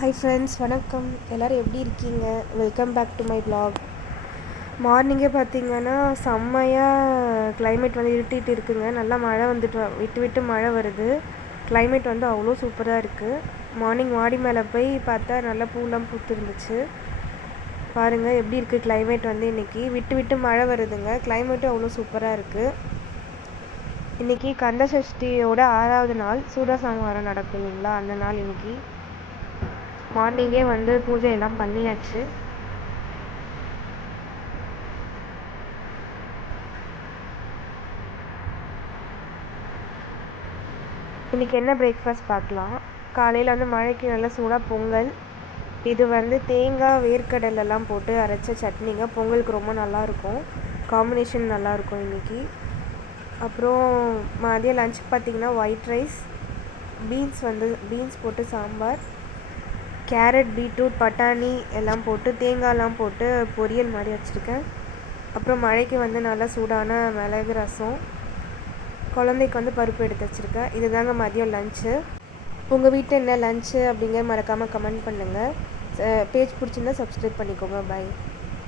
Hi friends வணக்கம். எல்லோரும் எப்படி இருக்கீங்க? Welcome back to my vlog மார்னிங்கே பார்த்தீங்கன்னா செம்மையாக கிளைமேட் வந்து இருட்டிட்டு இருக்குங்க. நல்லா மழை வந்துட்டு வ- விட்டு விட்டு மழை வருது. கிளைமேட் வந்து அவ்வளோ சூப்பராக இருக்குது மார்னிங் மாடி மேலே போய் பார்த்தா நல்லா பூலாம் பூத்து இருந்துச்சு பாருங்கள் எப்படி இருக்குது கிளைமேட் வந்து இன்றைக்கி விட்டு விட்டு மழை வருதுங்க. கிளைமேட்டும் அவ்வளோ சூப்பராக இருக்குது இன்றைக்கி கந்த சஷ்டியோட ஆறாவது நாள். சூடசம்ஹாரம் நடக்கும் இல்லைங்களா? அந்த நாள் இன்றைக்கி மார்னிங்கே வந்து பூஜை எல்லாம் பண்ணியாச்சு. இன்றைக்கி என்ன பிரேக்ஃபாஸ்ட் பார்க்கலாம். காலையில் வந்து மழைக்கு நல்லா சூடாக பொங்கல். இது வந்து தேங்காய் வேர்க்கடலெல்லாம் போட்டு அரைச்ச சட்னிங்க. பொங்கலுக்கு ரொம்ப நல்லாயிருக்கும் காம்பினேஷன் நல்லாயிருக்கும் இன்றைக்கி அப்புறம் மதியம் லஞ்சுக்கு பார்த்தீங்கன்னா ஒயிட் ரைஸ் பீன்ஸ் வந்து பீன்ஸ் போட்டு சாம்பார். கேரட் பீட்ரூட் பட்டாணி எல்லாம் போட்டு தேங்காய்லாம் போட்டு பொரியல் மாதிரி வச்சுருக்கேன். அப்புறம் மழைக்கு வந்து நல்லா சூடான மிளகு ரசம் குழந்தைக்கு வந்து பருப்பு எடுத்து வச்சுருக்கேன். இதுதாங்க மதியம் லஞ்சு உங்கள் வீட்டில் என்ன லஞ்சு அப்படிங்கிற மறக்காமல் கமெண்ட் பண்ணுங்கள் பேஜ் பிடிச்சிருந்தா சப்ஸ்கிரைப் பண்ணிக்கோங்க. பை